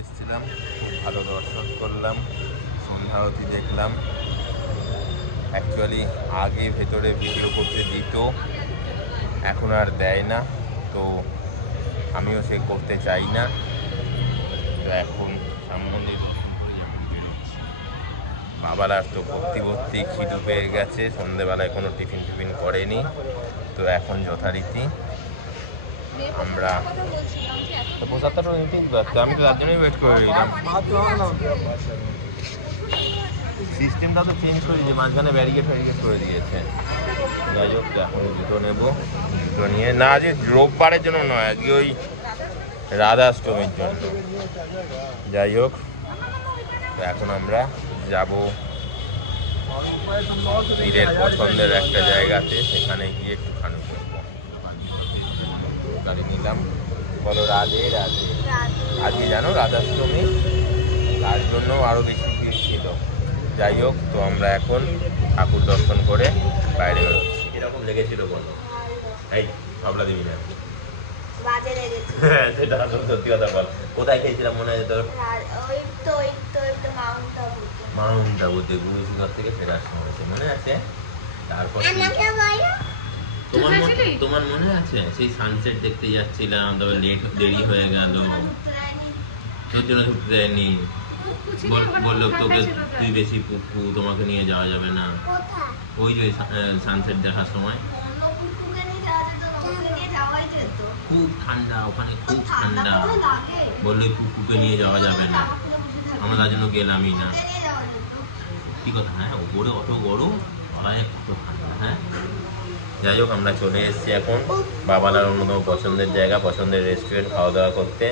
এসেছিলাম, খুব ভালো দর্শন করলাম সন্ধ্যারতি দেখলাম। অ্যাকচুয়ালি আগে ভেতরে ভিডিও করতে দিত, এখন আর দেয় না, তো আমিও সে করতে চাই না। তো এখন মন্দির বাবার আর তো ভর্তি ভর্তি খিদু পেয়ে গেছে, সন্ধেবেলায় কোনো টিফিন টিফিন করেনি, তো এখন যথারীতি আমরা আমি তো তার জন্যই ওয়েট করে রইলাম। সিস্টেমটা তো চেঞ্জ করে দিয়েছে মাঝখানে ব্যারিকেড ফ্যারিকেড করে দিয়েছে। যাই হোক এখন দুটো নেব দুটো নিয়ে না আজকে রোববারের জন্য নয় আজকে ওই রাধাষ্টমীর জন্য। যাই হোক তো এখন আমরা যাব তীরের পছন্দের একটা জায়গাতে সেখানে গিয়ে একটু খানো করব গাড়ি নিলাম। বলো রাধে রাধে। আজকে জানো রাধাষ্টমী? তার জন্য আরও বেশি ভিড় ছিল। যাই হোক তো আমরা এখন ঠাকুর দর্শন করে বাইরে বেরোচ্ছি। এরকম লেগেছিল বলো? এই ভাবলা দিবি না। হ্যাঁ সেটা সত্যি কথা বল। কোথায় খেয়েছিলাম মনে হয় তোর? মাউন্ট আবু মাউন্ট আবুতে গুরুশিখর থেকে ফেরার সময় মনে আছে? তারপর তোমার মনে তোমার মনে আছে? সেই সানসেট দেখতে যাচ্ছিলাম তারপর লেট দেরি হয়ে গেল। তোর জন্য ঢুকতে দেয়নি। বলল তোকে তুই বেশি পুকু তোমাকে নিয়ে যাওয়া যাবে না। ওই যে সানসেট দেখার সময়। খুব ঠান্ডা ওখানে খুব ঠান্ডা বলল কুকুকে নিয়ে যাওয়া যাবে না। আমরা তার জন্য গেলামই না। কি কথা হ্যাঁ ওপরে অত গরম। ঠান্ডা হ্যাঁ যাই হোক আমরা চলে এসেছি এখন বাবালার অন্যতম পছন্দের জায়গা পছন্দের রেস্টুরেন্ট খাওয়া দাওয়া করতে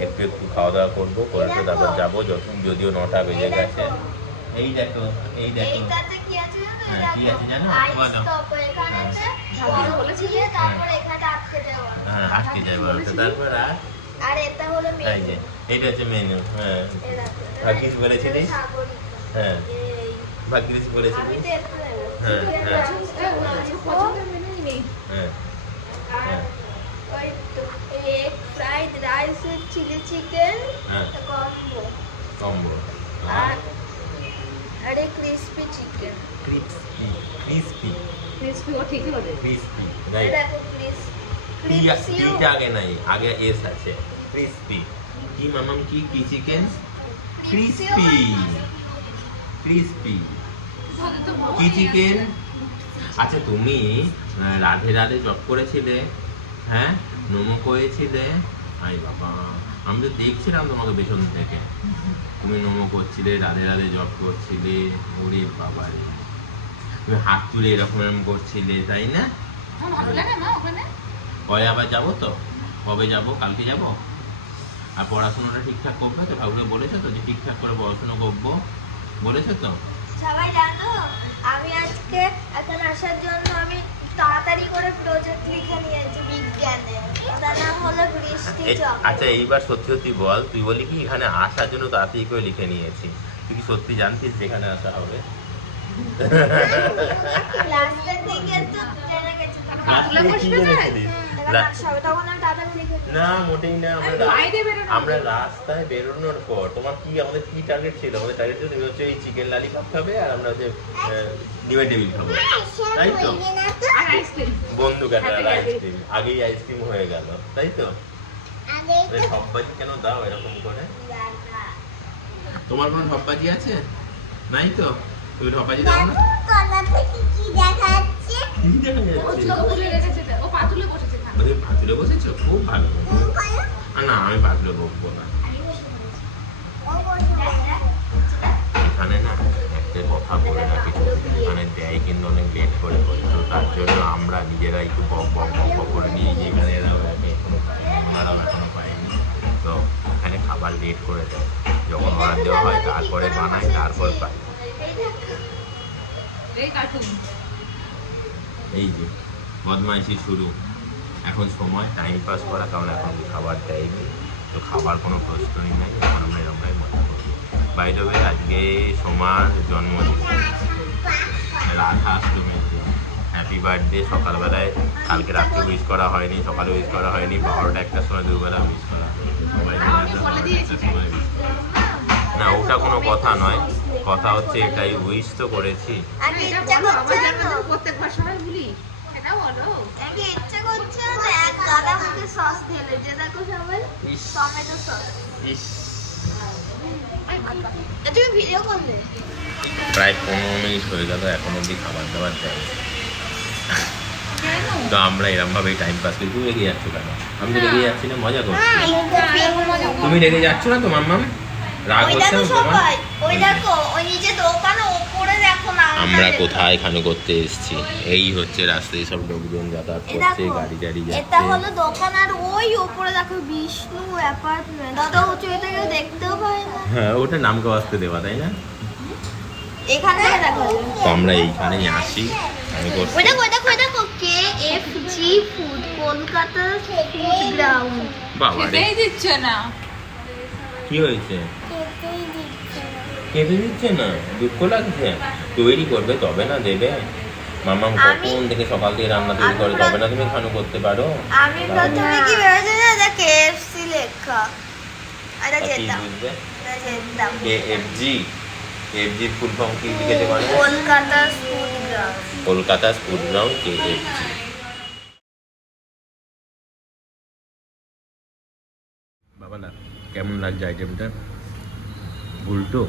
একটু একটু খাওয়া দাওয়া করব করে তো তারপর যাব যত- যদিও নটা বেজে গেছে এই দেখো এই দেখো এইটাতে কি আছে জানো? হ্যাঁ, কি আছে জানো? বলো। হ্যাঁ। আটকে হ্যাঁ আটকে যায় তারপর আর আর এইটা হচ্ছে মেনু হ্যাঁ এরাতে। ভাগ্যিস বলেছিলিস? হ্যাঁ। ভাগ্যিস আমি তো হ্যাঁ, হ্যাঁ। হ্যাঁ। ফ্রাইড রাইস চিলি চিকেন হ্যাঁ। কম্বো কম্বো আর আরে? Crispy chicken crispy crispy crispy ও ঠিকই হবে ক্রিস্পি রাইট এটা ক্রিসপি টিটা আগে নাই আগে এস আছে। ক্রিস্পি কি মামাম কি কি চিকেন ক্রিস্পি ক্রিস্পি কি চিকেন আচ্ছা তুমি রাধে রাধে জব করেছিলে হ্যাঁ? নোমো করেছিলে? আই বাবা আমি তো দেখছিলাম তোমাকে পেছন থেকে। তুমি নোমো করছিলে রাধে রাধে জব করছিলে ওরে বাবা রে। তুমি হাত তুলে এরকম এরকম করছিলে তাই না? পরে আবার যাব তো? কবে যাব? কালকে যাব? আর পড়াশোনাটা ঠিকঠাক করবে তো? ঠাকুরকে বলেছ তো যে ঠিকঠাক করে পড়াশোনা করব? বলেছ তো? সবাই জানো আমি আজকে এখন আসার জন্য আমি তাড়াতাড়ি করে প্রজেক্ট লিখে নিয়েছি বিজ্ঞানে। ওটার নাম হলো বৃষ্টি চক্র। আচ্ছা এইবার সত্যি সত্যি বল তুই বলি কি এখানে আসার জন্য তাড়াতাড়ি করে লিখে নিয়েছি। তুই কি সত্যি জানতিস যেখানে আসা হবে? লাস্টের দিকে তো জেনে গেছি। পাতলা বসবে না? না মোটেই না আমরা রাস্তায় বেরোনোর পর তোমার কি আমাদের কি টার্গেট ছিল? আমাদের টার্গেট ছিল হচ্ছে এই চিকেন লালিপপ খাবে আর আমরা হচ্ছে ডিমের টেবিল খাব। তাই তো? বন্ধু কাটার. আইসক্রিম আগেই আইসক্রিম হয়ে গেল তাই তো? সব্বাজি কেন দাও এরকম করে? তোমার কোনো ঢপবাজি আছে? নাই তো? তুমি ঢপবাজি দাও না? কি দেখা ও যাচ্ছে তুমি পাতুলে বসেছো? খুব ভালো। আর না আমি পাতুলে বসবো না। এখানে না একটা কথা বলে রাখি। এখানে দেয় কিন্তু অনেক লেট করে করে তো তার জন্য আমরা নিজেরা একটু বক বক বক করে নিয়ে যে এখানে এরাও এখনও ওনারাও এখনও পাইনি তো এখানে খাবার লেট করে দেয়। যখন অর্ডার দেওয়া হয় তারপরে বানাই তারপর পাই এই যে বদমাইশি শুরু। এখন সময় টাইম পাস করা কারণ এখন খাবার দেয়নি। তো খাবার কোনো প্রশ্নই নাই এখন আমরা এরকমটাই মজা করি বাইরে আজকে সোমার জন্মদিন। রাধা দিন হ্যাপি বার্থডে সকালবেলায় কালকে রাত্রে উইশ করা হয়নি সকালে উইশ করা হয়নি বারোটা একটার সময় দুবেলা উইশ সবাই করা। না ওটা কোনো কথা নয়। কথা হচ্ছে এটাই উইশ তো করেছি। আগে বলো আমার করছে না জন্মদিন প্রত্যেকবার সময় ভুলি এটা বলো আগে ইচ্ছা করছে এক গাদা মুখে সস ঢেলে যে দেখো সবাই টমেটো সস তুমি ভিডিও করলে প্রায় পনেরো মিনিট হয়ে গেল এখন অব্দি খাবার দাবার দেয় তো আমরা এরম ভাবেই টাইম পাস করি। তুমি রেগে যাচ্ছ কেন? আমি তো রেগে যাচ্ছি না মজা করছি। তুমি রেগে যাচ্ছ না তো মাম্মাম? রাগ হচ্ছে না তোমার সবাই ওই দেখো ওই নিচে দোকানে আমরা কোথায় এখানে করতে এসেছি? এই হচ্ছে রাস্তায় সব লোকজন যাতায়াত করছে দেখো, গাড়ি টাড়ি এটা হলো দোকান আর ওই ওপরে দেখো বিষ্ণু অ্যাপার্টমেন্ট। দাদা উঁচু এটা কেউ দেখতেও পায় না। হ্যাঁ ওটা নামকে আসতে দেওয়া তাই না? এখান দেখা তো আমরা এইখানেই আসি। আমি করছি। ওই দেখো ওই দেখো দেখো K F G food Kolkata food ground বাবা রে দিচ্ছে না। কি হয়েছে? খেতে দিচ্ছে না? দুঃখ লাগছে? তৈরি করবে তবে না দেবে? মামাম আমি- কখন থেকে সকাল থেকে রান্না তৈরি করে তবে না তুমি খানো করতে পারো? আমি প্রথমে কি ভেবেছি না এটা কেএফসি লেখা? এটা যেতাম। বুঝবে এটা যেতাম। কে এফ জি এফ জির ফুল ফর্ম কি লিখেছে মানে Kolkata food ground Kolkata food ground K F G বাবা না কেমন লাগছে আইটেমটা উল্টো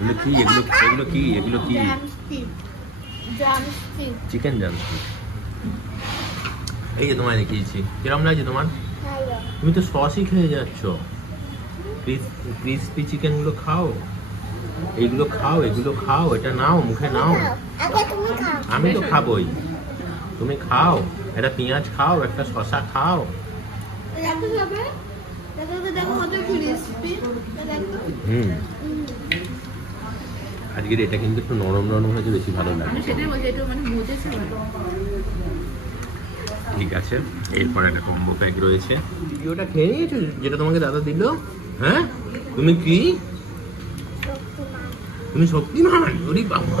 এগুলো কি? এগুলো এগুলো কি? এগুলো কি? চিকেন জানছি এই যে তোমায় দেখিয়েছি। কিরম লাগছে তোমার? তুমি তো সসই খেয়ে যাচ্ছ। ক্রিসপি চিকেনগুলো খাও। এইগুলো খাও এগুলো খাও এটা নাও মুখে নাও। খাও। আমি তো খাবোই। তুমি খাও একটা পেঁয়াজ খাও একটা শশা খাও। হুম। আজকের এটা কিন্তু একটু নরম নরম হয়েছে বেশি ভালো লাগে মানে। ঠিক আছে এরপর একটা কম্বো প্যাক রয়েছে। ভিডিওটা খেয়ে নিয়েছো? যেটা তোমাকে দাদা দিল? হ্যাঁ? তুমি কি? তুমি শক্তিমান ওরে বাবা।